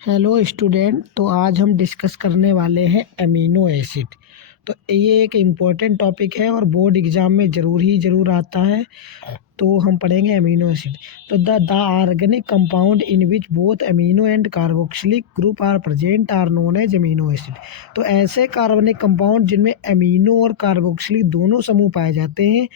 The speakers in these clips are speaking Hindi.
हेलो स्टूडेंट, तो आज हम डिस्कस करने वाले हैं अमीनो एसिड। तो ये एक इम्पोर्टेंट टॉपिक है और बोर्ड एग्ज़ाम में ज़रूर आता है। तो हम पढ़ेंगे अमीनो एसिड। तो the organic compound in which both amino and carboxylic group are present are known as amino acid. तो ऐसे कार्बनिक कंपाउंड जिनमें अमीनो और कार्बोक्सिलिक दोनों समूह पाए जाते हैं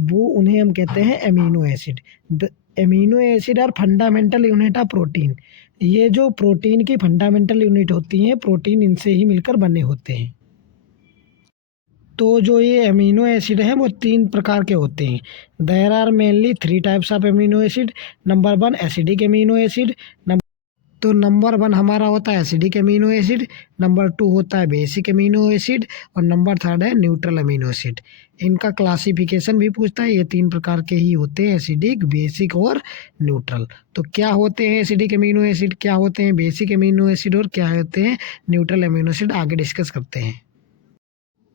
वो उन्हें हम कहते हैं amino acid. The amino acid are fundamental unit of protein. ये जो प्रोटीन की फंडामेंटल यूनिट होती हैं, प्रोटीन इनसे ही मिलकर बने होते हैं। तो जो ये अमीनो एसिड हैं वो 3 प्रकार के होते हैं। There are mainly 3 types of amino acid. Number 1 acidic amino acid. तो नंबर 1 हमारा होता है एसिडिक अमीनो एसिड, नंबर 2 होता है बेसिक अमीनो एसिड और नंबर 3 है न्यूट्रल अमीनो एसिड। इनका क्लासिफिकेशन भी पूछता है। ये 3 प्रकार के ही होते हैं, एसिडिक, बेसिक और न्यूट्रल। तो क्या होते हैं एसिडिक अमीनो एसिड, क्या होते हैं बेसिक अमीनो एसिड और क्या होते हैं न्यूट्रल अमीनो एसिड, आगे डिस्कस करते हैं।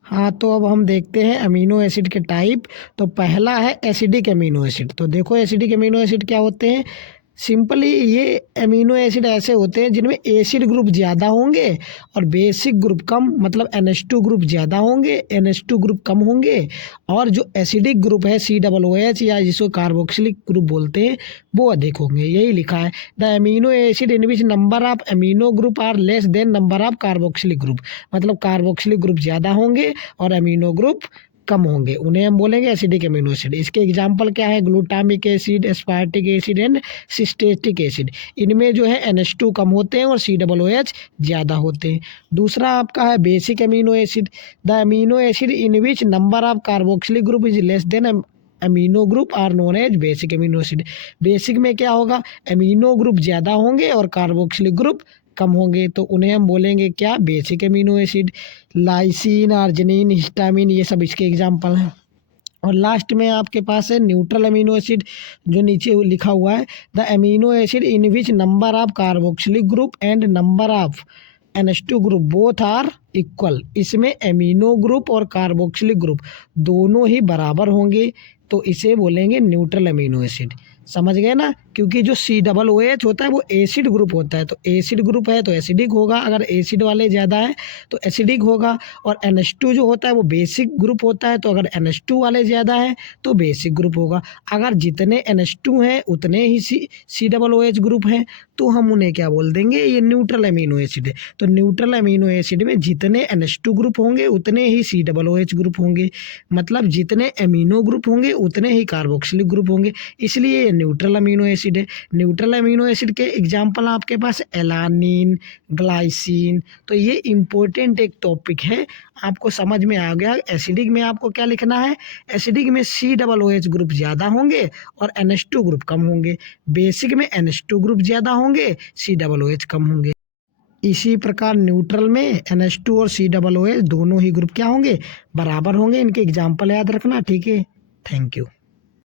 हाँ, तो अब हम देखते हैं अमीनो एसिड के टाइप। तो पहला है एसिडिक अमीनो एसिड। तो देखो एसिडिक अमीनो एसिड क्या होते हैं। सिंपली ये अमीनो एसिड ऐसे होते हैं जिनमें एसिड ग्रुप ज़्यादा होंगे और बेसिक ग्रुप कम, मतलब NH2 ग्रुप ज़्यादा होंगे, NH2 ग्रुप कम होंगे। और जो एसिडिक ग्रुप है COOH या जिसको कार्बोक्सिलिक ग्रुप बोलते हैं वो अधिक होंगे। यही लिखा है, the amino acid in which number of amino group are less than number of carboxylic group. मतलब कार्बोक्सिलिक ग्रुप ज़्यादा होंगे और अमीनो ग्रुप कम होंगे, उन्हें हम बोलेंगे एसिडिक अमीनो एसिड। इसके एग्जांपल क्या है, glutamic acid, aspartic acid and cysteic acid. इनमें जो है NH2 कम होते हैं और COOH ज़्यादा होते हैं। दूसरा आपका है basic amino acid. The amino acid in which number of carboxylic group is less than amino group are known as basic amino acid. Basic में क्या होगा, अमीनो ग्रुप ज़्यादा होंगे और कार्बोक्सिलिक ग्रुप कम होंगे, तो उन्हें हम बोलेंगे क्या, basic amino acid. Lysine, arginine, histamine, ये सब इसके एग्जाम्पल हैं। और लास्ट में आपके पास है न्यूट्रल अमीनो एसिड, जो नीचे लिखा हुआ है, the amino acid in which number of carboxylic group and number of NH2 group both are equal. इसमें अमीनो ग्रुप और कार्बोक्सिलिक ग्रुप दोनों ही बराबर होंगे, तो इसे बोलेंगे न्यूट्रल अमीनो एसिड। समझ गए ना, क्योंकि जो COOH होता है वो एसिड ग्रुप होता है, तो एसिड ग्रुप है तो एसिडिक होगा, अगर एसिड वाले ज़्यादा है तो एसिडिक होगा। और NH2 जो होता है वो बेसिक ग्रुप होता है, तो अगर NH2 वाले ज़्यादा हैं तो बेसिक ग्रुप होगा। अगर जितने NH2 हैं उतने ही COOH ग्रुप हैं, तो हम उन्हें क्या बोल देंगे, ये न्यूट्रल अमीनो एसिड है। तो न्यूट्रल अमीनो एसिड में जितने NH2 ग्रुप होंगे उतने ही COOH ग्रुप होंगे, मतलब जितने अमीनो ग्रुप होंगे उतने ही कार्बोक्सिलिक ग्रुप होंगे, इसलिए ये न्यूट्रल अमीनो एसिड है। न्यूट्रल अमीनो एसिड के एग्जाम्पल आपके पास एलानिन, ग्लाइसिन। तो ये इम्पोर्टेंट एक टॉपिक है, आपको समझ में आ गया। एसिडिक में आपको क्या लिखना है, एसिडिक में COOH ग्रुप ज़्यादा होंगे और NH2 ग्रुप कम होंगे। बेसिक में NH2 ग्रुप ज़्यादा होंगे, COOH कम होंगे। इसी प्रकार न्यूट्रल में NH2 और COOH दोनों ही ग्रुप क्या होंगे, बराबर होंगे। इनके एग्जाम्पल याद रखना, ठीक है। Thank you.